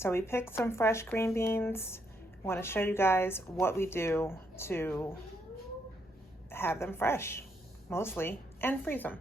So we picked some fresh green beans. I want to show you guys what we do to have them fresh, mostly, and freeze them.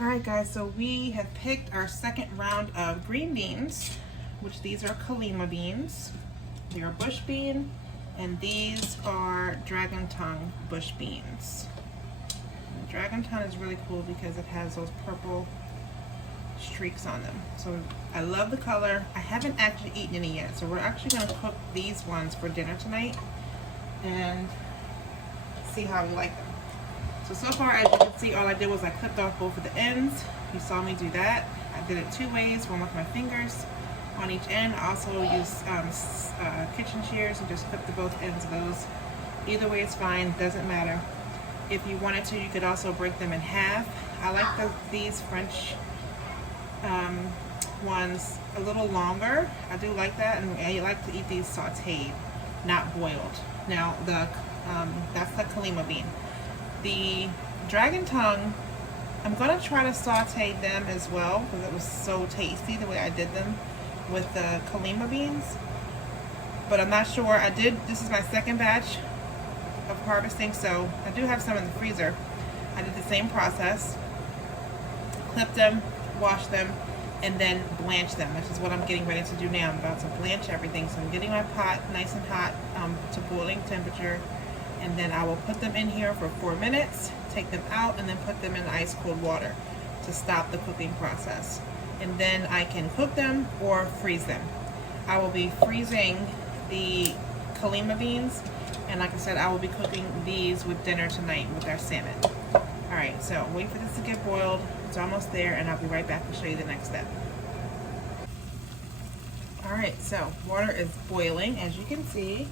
All right, guys, so we have picked our second round of green beans, which these are Kalima beans. They are bush bean, and these are dragon tongue bush beans. And dragon tongue is really cool because it has those purple streaks on them. So I love the color. I haven't actually eaten any yet, so we're actually going to cook these ones for dinner tonight and see how we like them. So far, as you can see, all I did was I clipped off both of the ends. You saw me do that. I did it two ways, one with my fingers on each end. I also used kitchen shears and just clipped the both ends of those. Either way is fine, doesn't matter. If you wanted to, you could also break them in half. I like these French ones a little longer. I do like that, and I like to eat these sauteed, not boiled. Now, that's the Kalima bean. The dragon tongue, I'm going to try to saute them as well because it was so tasty the way I did them with the Kalima beans. But I'm not sure. This is my second batch of harvesting, so I do have some in the freezer. I did the same process. Clipped them, washed them, and then blanched them, which is what I'm getting ready to do now. I'm about to blanch everything. So I'm getting my pot nice and hot to boiling temperature. And then I will put them in here for 4 minutes, take them out, and then put them in ice cold water to stop the cooking process. And then I can cook them or freeze them. I will be freezing the Kalima beans, and like I said, I will be cooking these with dinner tonight with our salmon. All right, so wait for this to get boiled. It's almost there, and I'll be right back to show you the next step. All right, so water is boiling. As you can see,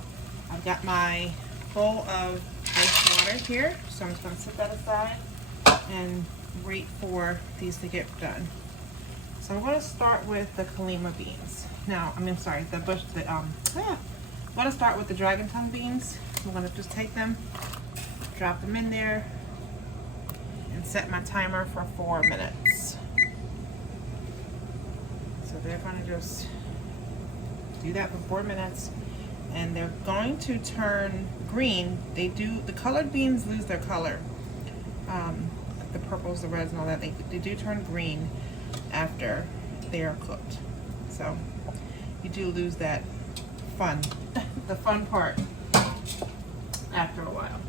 I've got my bowl of ice water here, so I'm just going to set that aside and wait for these to get done. So I'm going to start with the Kalima beans. Now, I'm going to start with the dragon tongue beans. I'm going to just take them, drop them in there, and set my timer for 4 minutes. So they're going to just do that for 4 minutes. And they're going to turn green. The colored beans lose their color. The purples, the reds, and all that, they do turn green after they are cooked. So you do lose that fun, the fun part after a while.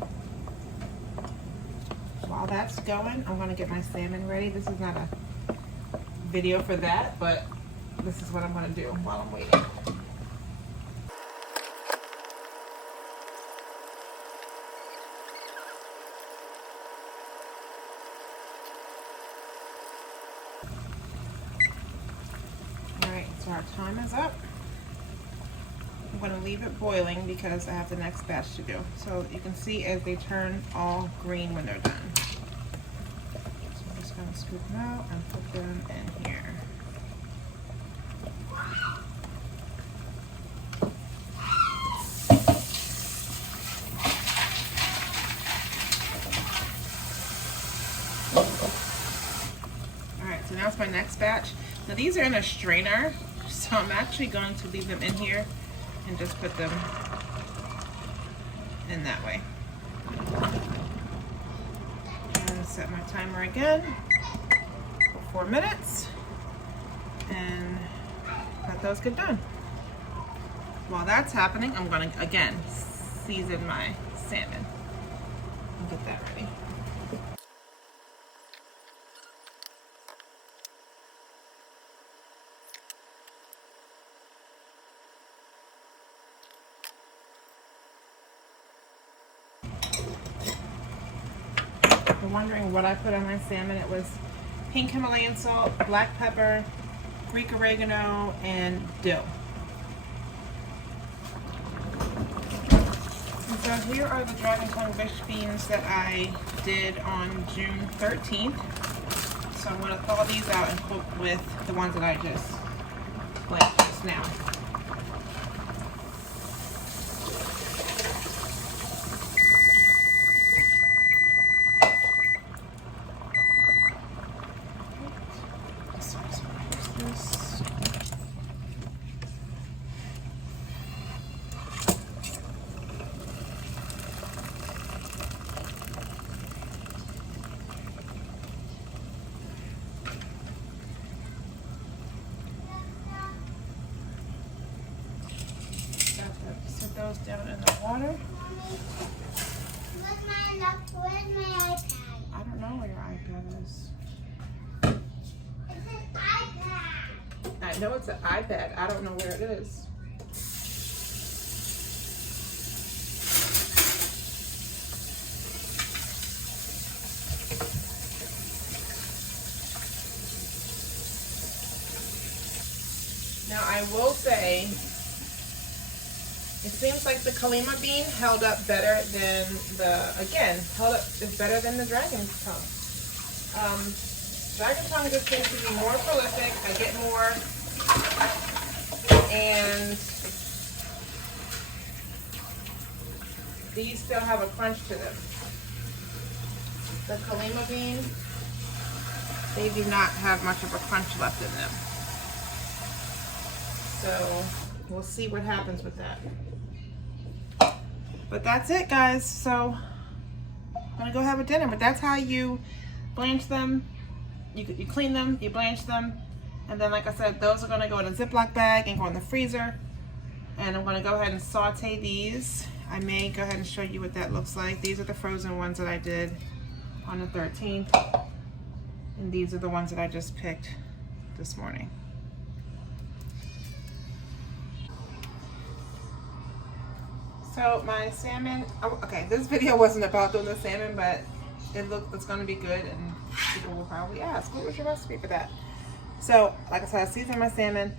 While that's going, I'm gonna get my salmon ready. This is not a video for that, but this is what I'm gonna do while I'm waiting. So our time is up. I'm going to leave it boiling because I have the next batch to do. So you can see as they turn all green when they're done. So I'm just going to scoop them out and put them in here. Alright, so now it's my next batch. Now these are in a strainer, so I'm actually going to leave them in here and just put them in that way. And set my timer again. 4 minutes and let those get done. While that's happening, I'm gonna again season my salmon and get that ready. You're wondering what I put on my salmon. It was pink Himalayan salt, black pepper, Greek oregano, and dill. And so here are the dragon tongue fish beans that I did on June 13th. So I'm going to thaw these out and cook with the ones that I just blanched just now. Sit those down in the water. Where's my iPad? I don't know where your iPad is. It's an iPad. I know it's an iPad. I don't know where it is. Now I will say, it seems like the Kalima bean held up better than is better than the dragon tongue. Dragon tongue just seems to be more prolific. I get more, and these still have a crunch to them. The Kalima bean, they do not have much of a crunch left in them. So we'll see what happens with that. But that's it, guys. So I'm gonna go have a dinner. But that's how you blanch them. You clean them, you blanch them, and then, like I said, those are gonna go in a Ziploc bag and go in the freezer. And I'm gonna go ahead and saute these. I may go ahead and show you what that looks like. These are the frozen ones that I did on the 13th, and these are the ones that I just picked this morning. So my salmon, okay, this video wasn't about doing the salmon, but it's gonna be good, and people will probably ask, what was your recipe for that? So, like I said, I seasoned my salmon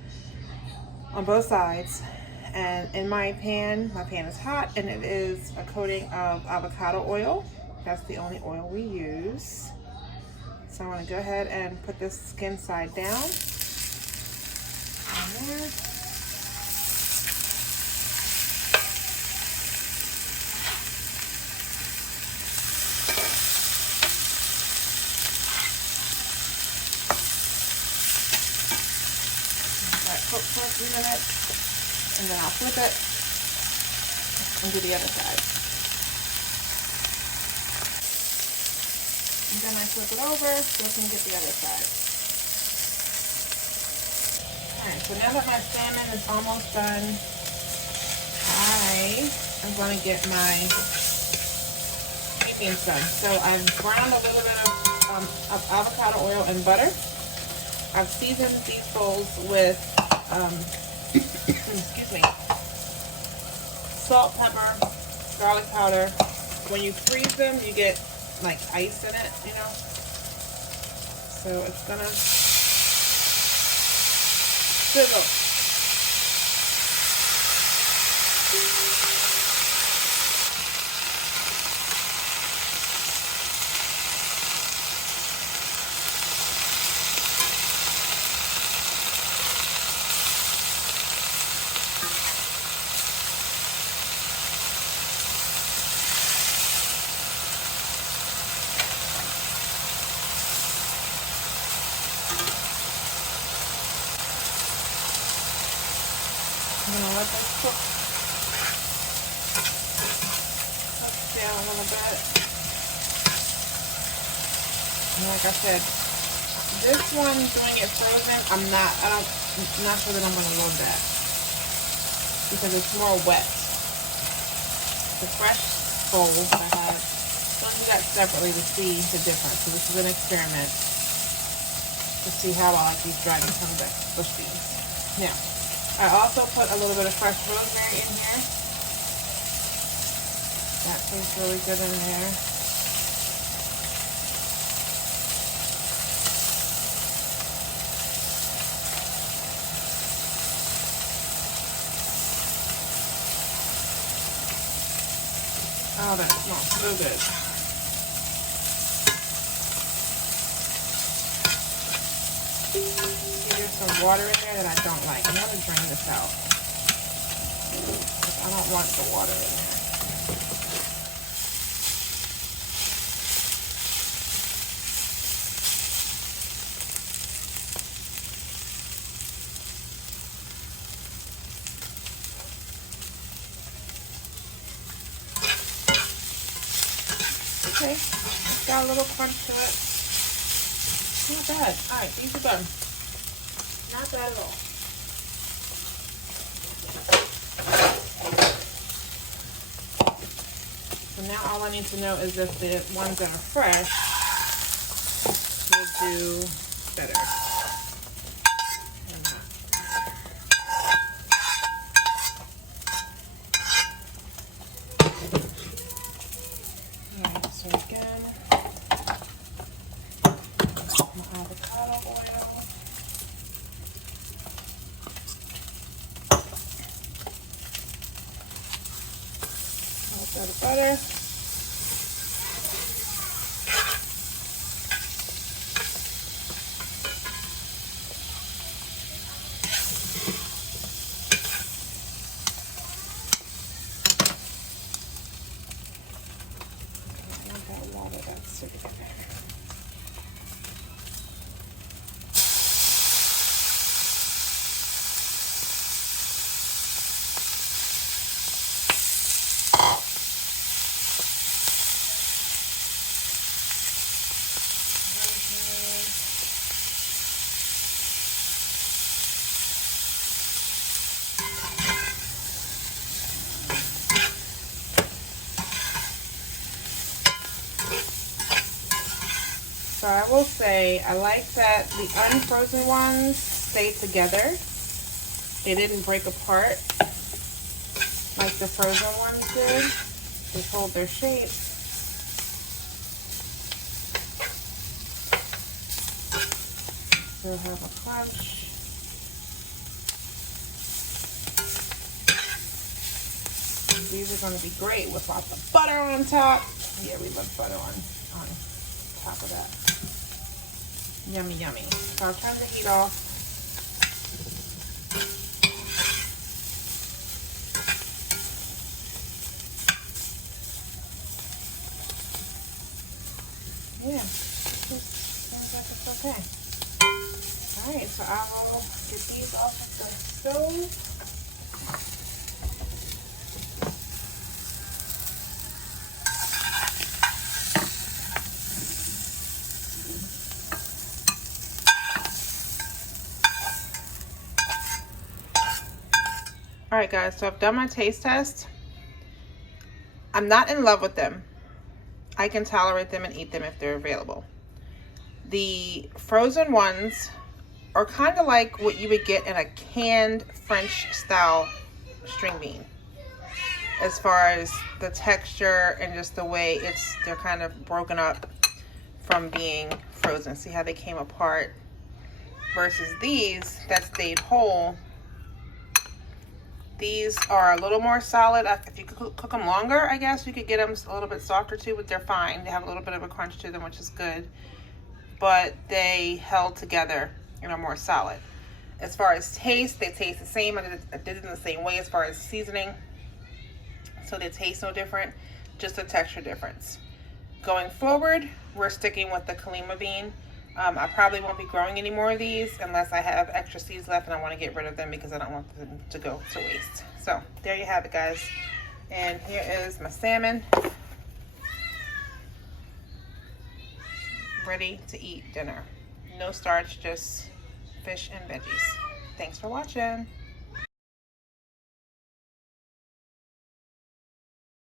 on both sides, and in my pan is hot, and it is a coating of avocado oil. That's the only oil we use. So I'm gonna go ahead and put this skin side down on there. Cook for a few minutes, and then I'll flip it and do the other side. And then I flip it over so I can get the other side. Alright, so now that my salmon is almost done, I am going to get my sweet beans done. So I've browned a little bit of avocado oil and butter. I've seasoned these bowls with excuse me, salt, pepper, garlic powder. When you freeze them, you get like ice in it, you know. So it's gonna sizzle. I'm gonna let this cook down a little bit. And like I said, This one, doing it frozen, I'm not sure that I'm gonna love that because it's more wet. The fresh bowls I had, so I do that separately to see the difference. So this is an experiment to see how I like these dragon tongue bush beans. Now, I also put a little bit of fresh rosemary in here. That tastes really good in there. Oh, that smells so good. See, there's some water in there that I don't like. I'm going to drain this out. I don't want the water in there. Okay, got a little crunch to it. Not bad. Alright, these are done. Not bad at all. So now all I need to know is if the ones that are fresh will do better. So again, my avocado oil. A little bit of butter. So I will say, I like that the unfrozen ones stay together. They didn't break apart like the frozen ones did. They hold their shape. Still have a crunch. These are going to be great with lots of butter on top. Yeah, we love butter on top of that. Yummy, yummy. So I'll turn the heat off. Yeah, seems like it's okay. Alright, so I will get these off the stove. Alright guys, so I've done my taste test. I'm not in love with them. I can tolerate them and eat them if they're available. The frozen ones are kind of like what you would get in a canned French style string bean. As far as the texture and just the way they're kind of broken up from being frozen. See how they came apart? Versus these that stayed whole. These are a little more solid. If you could cook them longer, I guess you could get them a little bit softer too, but they're fine. They have a little bit of a crunch to them, which is good. But they held together and are more solid. As far as taste, they taste the same. I did it in the same way as far as seasoning. So they taste no different, just a texture difference. Going forward, we're sticking with the Kalima bean. I probably won't be growing any more of these unless I have extra seeds left and I want to get rid of them because I don't want them to go to waste. So there you have it, guys. And here is my salmon. Ready to eat dinner. No starch, just fish and veggies. Thanks for watching.